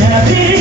happy.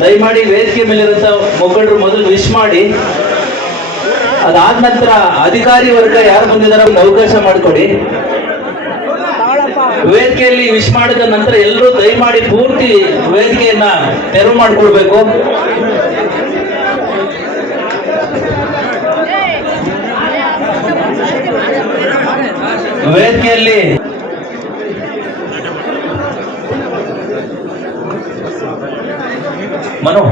ದಯಮಾಡಿ ವೇದಿಕೆ ಮೇಲಿರುವಂತ ಮುಖಂಡರು ಮೊದಲು ವಿಶ್ ಮಾಡಿ. ಅದಾದ ನಂತರ ಅಧಿಕಾರಿ ವರ್ಗ ಯಾರು ಬಂದಿದಾರ ಅವಕಾಶ ಮಾಡಿಕೊಡಿ. ವೇದಿಕೆಯಲ್ಲಿ ವಿಶ್ ಮಾಡಿದ ನಂತರ ಎಲ್ಲರೂ ದಯಮಾಡಿ ಪೂರ್ತಿ ವೇದಿಕೆಯನ್ನ ತೆರವು ಮಾಡಿಕೊಳ್ಬೇಕು. ವೇದಿಕೆಯಲ್ಲಿ ಮನು.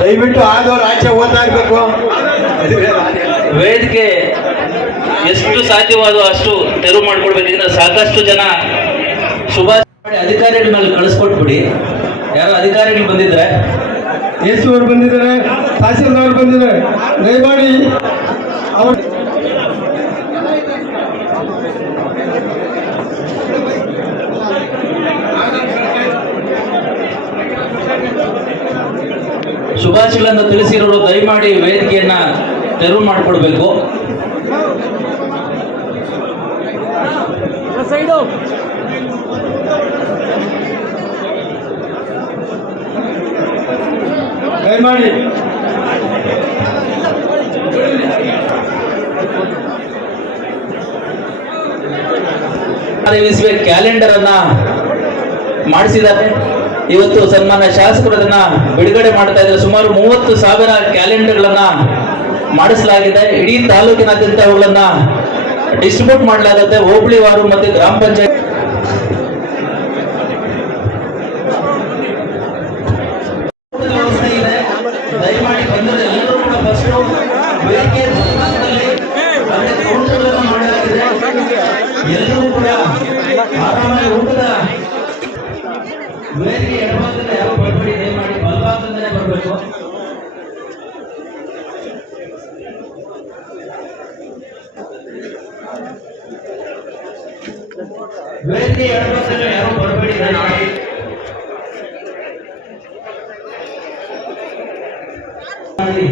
ದಯವಿಟ್ಟು ಆದವ್ರು ಆಚೆ ಓದ್ತಾ ಇರ್ಬೇಕು ವೇದಿಕೆ ಎಷ್ಟು ಸಾಧ್ಯವಾದೋ ಅಷ್ಟು ತೆರವು ಮಾಡ್ಕೊಡ್ಬೇಕು. ಸಾಕಷ್ಟು ಜನ ಶುಭಾಶಯ ಮಾಡಿ ಅಧಿಕಾರಿಗಳ ಮೇಲೆ ಕಳಿಸ್ಕೊಟ್ಬಿಡಿ. ಯಾರೋ ಅಧಿಕಾರಿಗಳು ಬಂದಿದ್ರೆ? ಎಸ್ ಅವರು ಬಂದಿದ್ದಾರೆ ತಹಸೀಲ್ದಾರ್ ಬಂದಿದ್ದಾರೆ. ದಯಮಾಡಿ ಅವರು ಶುಭಾಶಯಗಳನ್ನು ತಿಳಿಸಿರೋರು ದಯಮಾಡಿ ವೇದಿಕೆಯನ್ನ ತೆರವು ಮಾಡಿಕೊಡ್ಬೇಕು. ದಯಮಾಡಿ ಕ್ಯಾಲೆಂಡರ್ ಅನ್ನ ಮಾಡಿಸಿದ್ದಾರೆ. ಇವತ್ತು ಸನ್ಮಾನ್ಯ ಶಾಸಕರು ಅದನ್ನ ಬಿಡುಗಡೆ ಮಾಡ್ತಾ ಇದ್ದಾರೆ. ಸುಮಾರು ಮೂವತ್ತು ಸಾವಿರ ಕ್ಯಾಲೆಂಡರ್ಗಳನ್ನ ಮಾಡಿಸಲಾಗಿದೆ. ಇಡೀ ತಾಲೂಕಿನಾದ್ಯಂತ ಅವುಗಳನ್ನ ಡಿಸ್ಟ್ರಿಬ್ಯೂಟ್ ಮಾಡಲಾಗುತ್ತೆ. ಹೋಬಳಿವಾರು ಮತ್ತೆ ಗ್ರಾಮ ಪಂಚಾಯತ್ ದಯಮಾಡಿ ಬಂದರೆ ಎಲ್ಲರೂ ಕೂಡ ಫಸ್ಟ್ ವೇದಿಕೆ ಮುಂಭಾಗದಲ್ಲಿ ಅಲ್ಲಿ ಕೌಂಟರ್ಗಳನ್ನು ಮಾಡಲಾಗಿದೆ ಎಲ್ಲರೂ ಕೂಡ ಆರಾಮಾಗಿ ಊಟದ ವೇದಿಕೆ ಎಡಭಾಗದಲ್ಲಿ ಯಾರು ಬರ್ಬೇಡಿ ದಯಮಾಡಿ ಬಲಭಾಗದಿಂದಲೇ ಬರಬೇಕು ವೇದಿಕೆ ಎಡಭಾಗದಲ್ಲಿ ಯಾರು ಬರಬೇಡಿ ದಯಮಾಡಿ ಮಾಡಿ